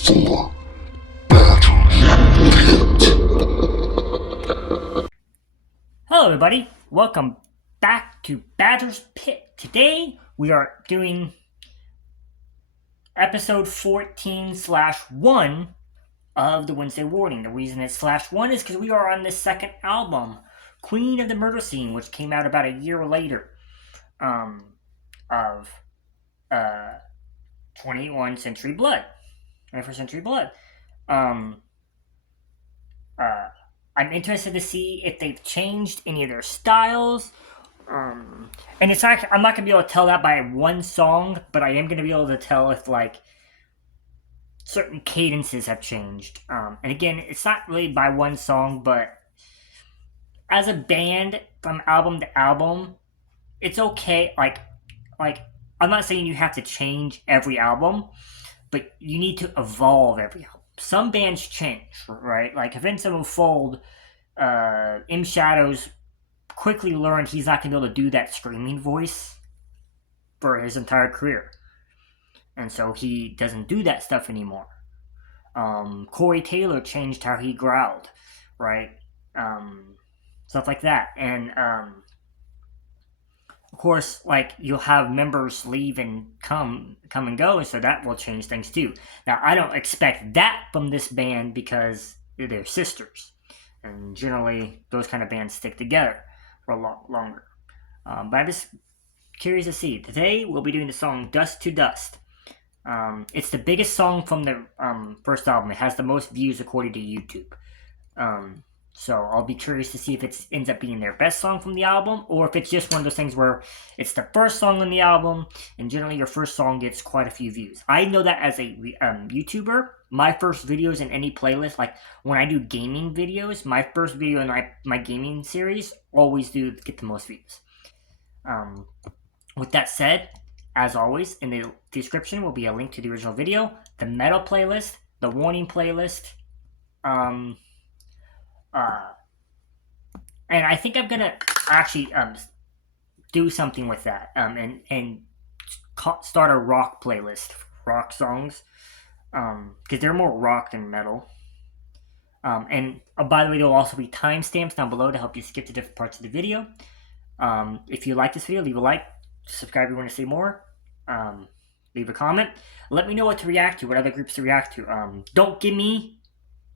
for Battle Pit. Hello everybody, welcome back to Badger's Pit. Today we are doing episode 14/1 of the Wednesday Warning. The reason it's /1 is because we are on the second album, Queen of the Murder Scene, which came out about a year later of 21st Century Blood. I'm interested to see if they've changed any of their styles. And it's not, I'm not going to be able to tell that by one song, but I am going to be able to tell if, like, certain cadences have changed. And again, it's not really by one song, but as a band, from album to album, it's okay. Like, I'm not saying you have to change every album, but you need to evolve every album. Some bands change, right? Like Avenged Sevenfold, M Shadows quickly learned he's not going to be able to do that screaming voice for his entire career. And so he doesn't do that stuff anymore. Corey Taylor changed how he growled, right? Stuff like that. And, of course, like, you'll have members leave and come and go, and so that will change things too. Now, I don't expect that from this band because they're sisters, and generally those kind of bands stick together for a lot longer. But I'm just curious to see. Today we'll be doing the song "Dust to Dust." It's the biggest song from the first album. It has the most views according to YouTube. So I'll be curious to see if it ends up being their best song from the album, or if it's just one of those things where it's the first song on the album, and generally your first song gets quite a few views. I know that as a YouTuber, my first videos in any playlist, like when I do gaming videos, my first video in my gaming series always do get the most views. With that said, as always, in the description will be a link to the original video, the metal playlist, the warning playlist, and I think I'm gonna actually do something with that and start a rock playlist, rock songs, because they're more rock than metal. And by the way, there will also be timestamps down below to help you skip to different parts of the video. If you like this video, leave a like, subscribe if you want to see more, leave a comment, let me know what to react to, what other groups to react to. Don't give me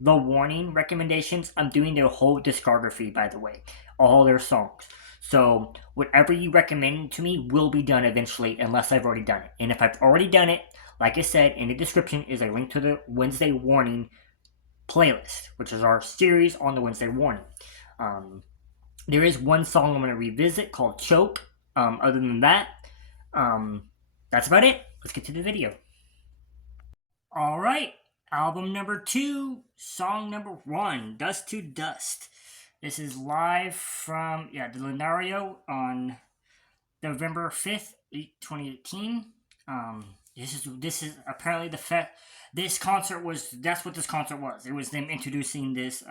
the Warning recommendations. I'm doing their whole discography, by the way, all their songs. So whatever you recommend to me will be done eventually, unless I've already done it. And if I've already done it, like I said, in the description is a link to the Wednesday Warning playlist, which is our series on the Wednesday Warning. There is one song I'm going to revisit called Choke. Other than that, that's about it. Let's get to the video. All right. Album number 2, song number 1, Dust to Dust. This is live from, the Lunario on November 5th, 2018. This is apparently this concert was, that's what this concert was. It was them introducing this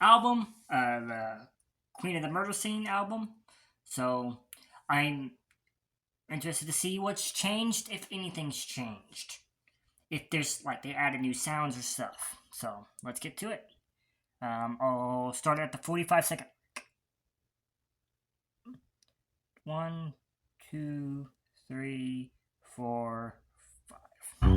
album, the Queen of the Murder Scene album. So I'm interested to see what's changed, if anything's changed. If there's, like, they added new sounds or stuff. So, let's get to it. I'll start at the 45-second. 1, 2, 3, 4, 5.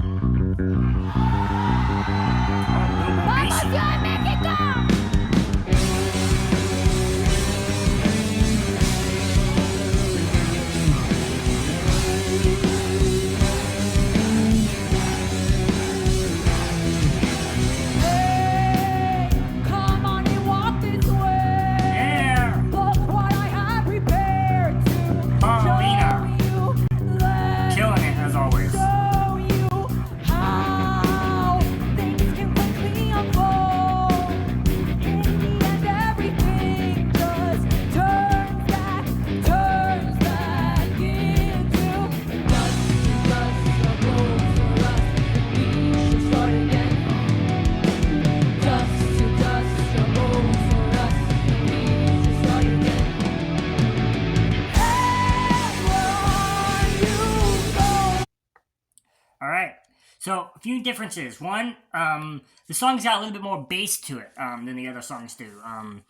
So a few differences. One, the song's got a little bit more bass to it than the other songs do. And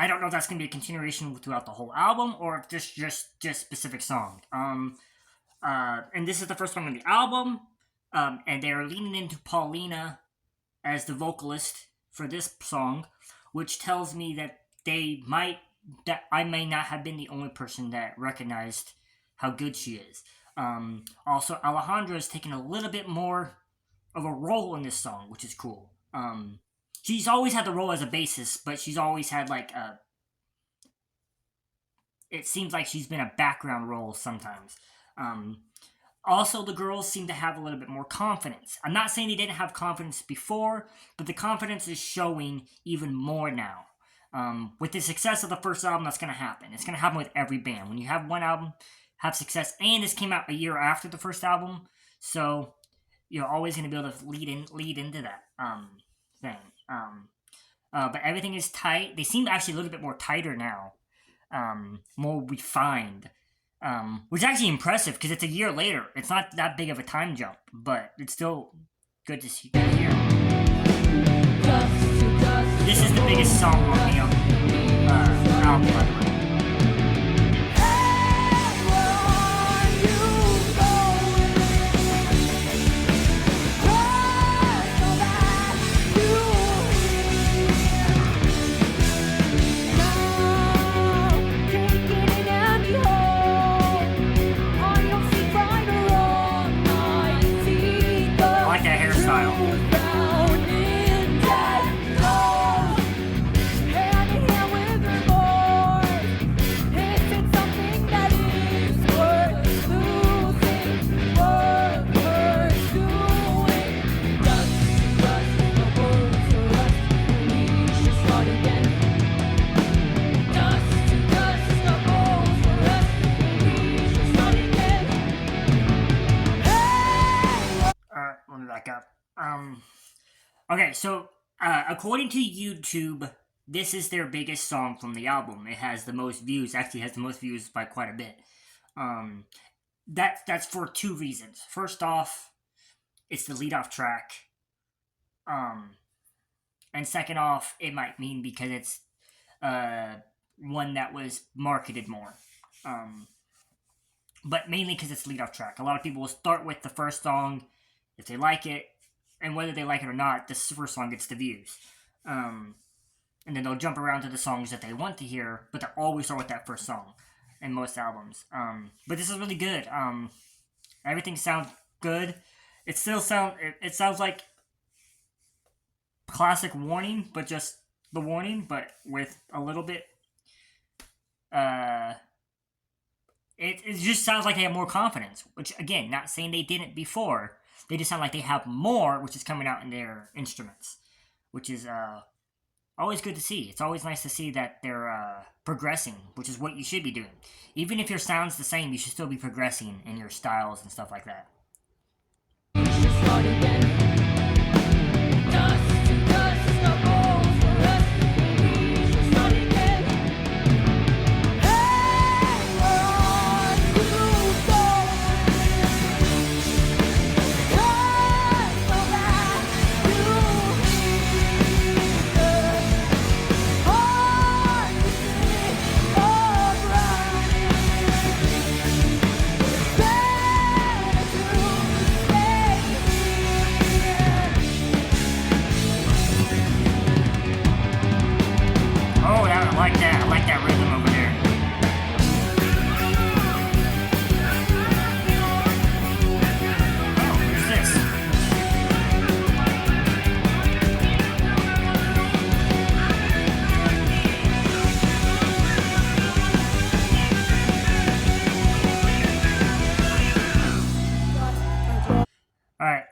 I don't know if that's gonna be a continuation throughout the whole album or if this just specific song. And this is the first song on the album. And they're leaning into Paulina as the vocalist for this song, which tells me that I may not have been the only person that recognized how good she is. Also, Alejandra is taking a little bit more of a role in this song, which is cool. She's always had the role as a bassist, but she's always had like a. It seems like she's been a background role sometimes. Also, the girls seem to have a little bit more confidence. I'm not saying they didn't have confidence before, but the confidence is showing even more now. With the success of the first album, that's going to happen. It's going to happen with every band. When you have one album have success, and this came out a year after the first album, so you're always going to be able to lead into that thing. But everything is tight. They seem actually a little bit more tighter now, more refined, which is actually impressive because it's a year later. It's not that big of a time jump, but it's still good to see. Good to hear. This is the biggest song on the album, by the way. Let me back up. Okay, so according to YouTube, this is their biggest song from the album. It has the most views. Actually, has the most views by quite a bit. That's for two reasons. First off, it's the lead-off track. And second off, it might mean because it's one that was marketed more. But mainly because it's lead-off track. A lot of people will start with the first song if they like it, and whether they like it or not, this first song gets the views. And then they'll jump around to the songs that they want to hear, but they'll always start with that first song in most albums. But this is really good. Everything sounds good. It sounds like classic Warning, but just the Warning, but with a little bit. It just sounds like they have more confidence, which again, not saying they didn't before. They just sound like they have more, which is coming out in their instruments, which is always good to see. It's always nice to see that they're progressing, which is what you should be doing. Even if your sound's the same, you should still be progressing in your styles and stuff like that. I like that rhythm over there. Oh, what's this? Alright,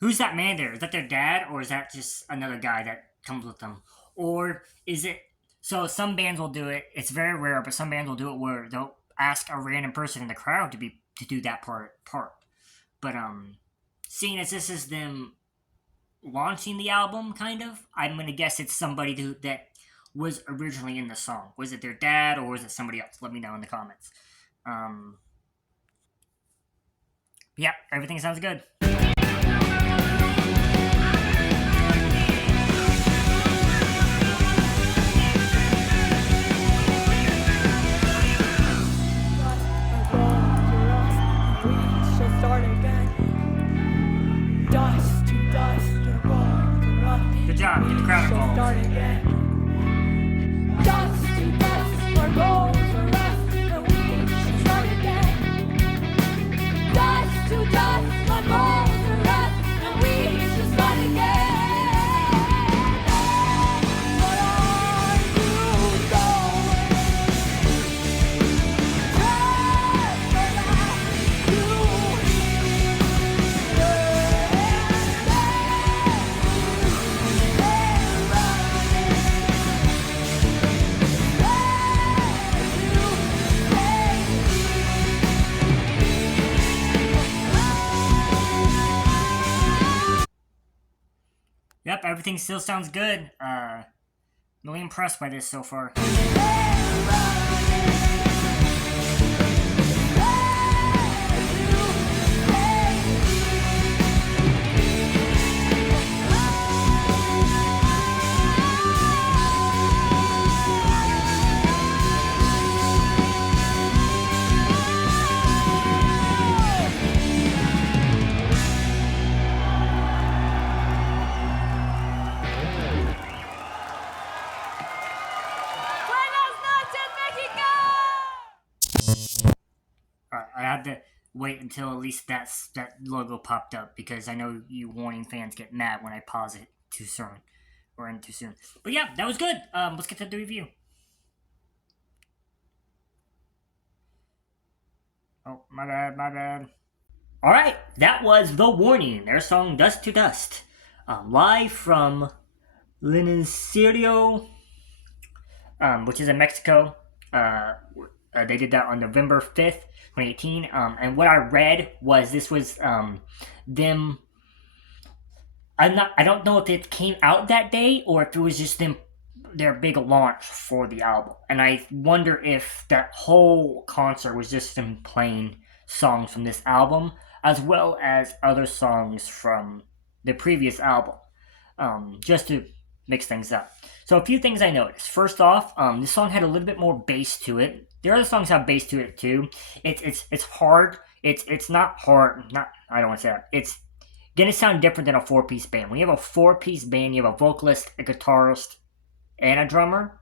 who's that man there? Is that their dad, or is that just another guy that comes with them? Or is it... So some bands will do it. It's very rare, but some bands will do it where they'll ask a random person in the crowd to do that part. But seeing as this is them launching the album, kind of, I'm gonna guess it's somebody that was originally in the song. Was it their dad or was it somebody else? Let me know in the comments. Yeah, everything sounds good. top. Get the crowd So involved. start again. Dust to dust, or gold for us, and we should start again. Dust to dust, or gold for us, and we should start again. Where are you going? Just the last you Yep, everything still sounds good. Really impressed by this so far. I had to wait until at least that logo popped up because I know you Warning fans get mad when I pause it too soon or in too soon. But yeah, that was good. Let's get to the review. Oh, my bad. All right, that was The Warning. Their song "Dust to Dust," live from Lunario, which is in Mexico. They did that on November 5th, 2018. And what I read was this was them. I don't know if it came out that day or if it was just them their big launch for the album. And I wonder if that whole concert was just them playing songs from this album as well as other songs from the previous album, just to mix things up. So a few things I noticed. First off, this song had a little bit more bass to it. The other songs have bass to it too. It's hard. It's not hard. Not I don't want to say that. It's gonna sound different than a 4-piece band. When you have a 4-piece band, you have a vocalist, a guitarist, and a drummer.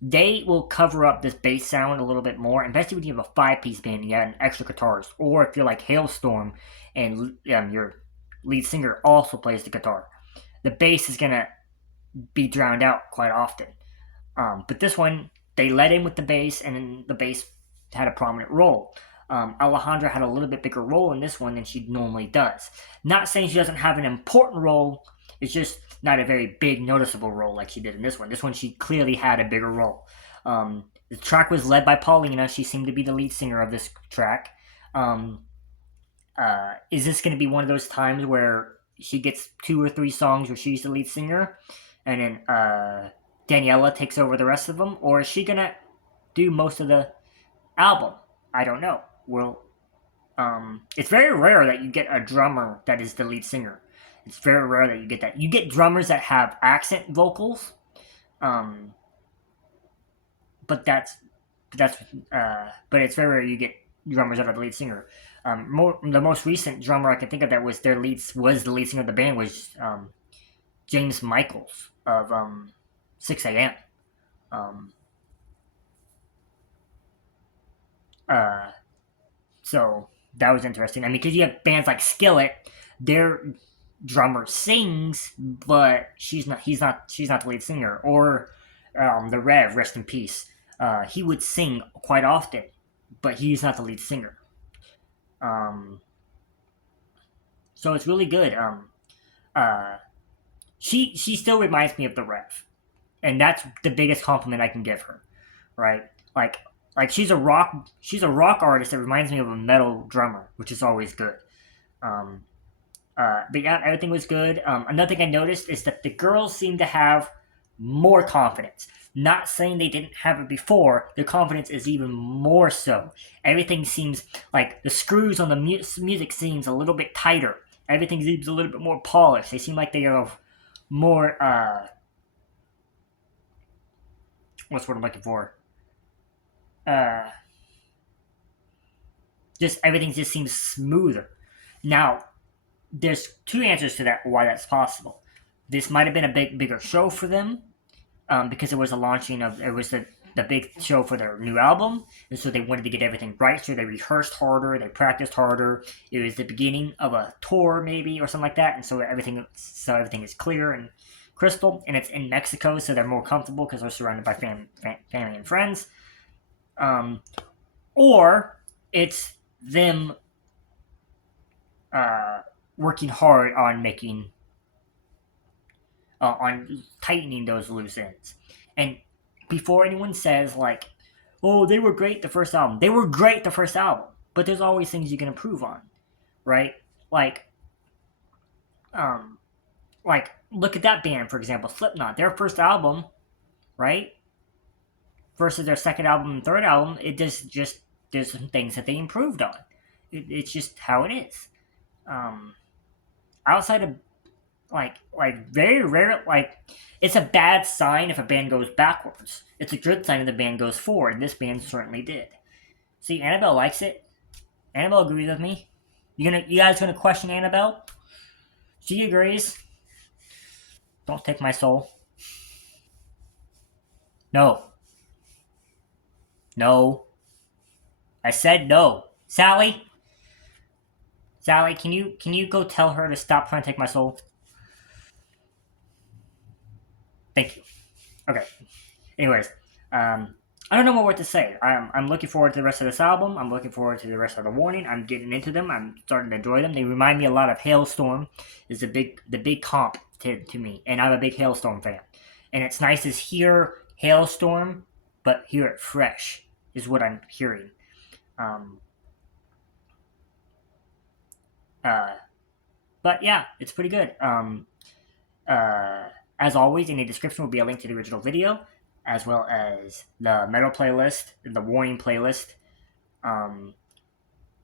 They will cover up this bass sound a little bit more, especially when you have a 5-piece band and you have an extra guitarist, or if you're like Hailstorm and your lead singer also plays the guitar. The bass is gonna be drowned out quite often. But this one, they let in with the bass, and the bass had a prominent role. Alejandra had a little bit bigger role in this one than she normally does. Not saying she doesn't have an important role, it's just not a very big, noticeable role like she did in this one. This one, she clearly had a bigger role. The track was led by Paulina. She seemed to be the lead singer of this track. Is this going to be one of those times where she gets 2 or 3 songs where she's the lead singer, and then Daniela takes over the rest of them? Or is she going to do most of the album? I don't know. Well, it's very rare that you get a drummer that is the lead singer. It's very rare that you get that. You get drummers that have accent vocals, but it's very rare you get drummers that are the lead singer. The most recent drummer I can think of that was the lead singer of the band was James Michaels of 6 a.m. So that was interesting. I mean, because you have bands like Skillet, their drummer sings, but she's not the lead singer. Or the Rev, rest in peace. He would sing quite often, but he's not the lead singer. So it's really good. She still reminds me of the Rev, and that's the biggest compliment I can give her, right? Like she's a rock artist that reminds me of a metal drummer, which is always good. But yeah, everything was good. Another thing I noticed is that the girls seem to have more confidence. Not saying they didn't have it before, their confidence is even more so. Everything seems like the screws on the music seems a little bit tighter. Everything seems a little bit more polished. They seem like they are more, what's what I'm looking for? Just everything just seems smoother. Now, there's 2 answers to that why that's possible. this might have been a bigger show for them, because it was the big show for their new album, and so they wanted to get everything right. So they rehearsed harder, they practiced harder. It was the beginning of a tour, maybe, or something like that, and so everything is clear and crystal. And it's in Mexico, so they're more comfortable because they're surrounded by family and friends. Or it's them working hard on making on tightening those loose ends. And before anyone says like, "Oh, they were great the first album," they were great the first album, but there's always things you can improve on, right? Like, like look at that band for example, Slipknot. Their first album, right, versus their second album and third album, it just there's some things that they improved on. It's just how it is. Outside of like very rare, like it's a bad sign if a band goes backwards. It's a good sign if the band goes forward. This band certainly did. See, Annabelle likes it. Annabelle agrees with me. You guys gonna question Annabelle? She agrees. Don't take my soul. No. No. I said no. Sally? Sally, can you go tell her to stop trying to take my soul? Thank you. Okay. Anyways, I don't know what word to say. I'm looking forward to the rest of this album. I'm looking forward to the rest of The Warning. I'm getting into them. I'm starting to enjoy them. They remind me a lot of Hailstorm. Is the big comp to me, and I'm a big Hailstorm fan. And it's nice to hear Hailstorm, but hear it fresh is what I'm hearing. But yeah, it's pretty good. As always, in the description will be a link to the original video, as well as the metal playlist, the warning playlist,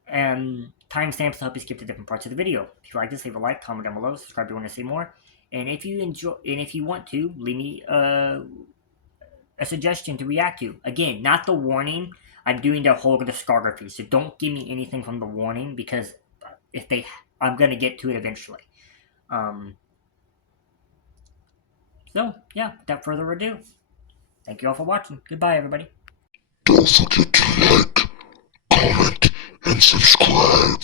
and timestamps to help you skip to different parts of the video. If you like this, leave a like, comment down below, subscribe if you want to see more, and if you want to, leave me a suggestion to react to. Again, not the warning. I'm doing the whole discography, so don't give me anything from the warning because I'm gonna get to it eventually. So, yeah, without further ado, thank you all for watching. Goodbye, everybody. Don't forget to like, comment, and subscribe.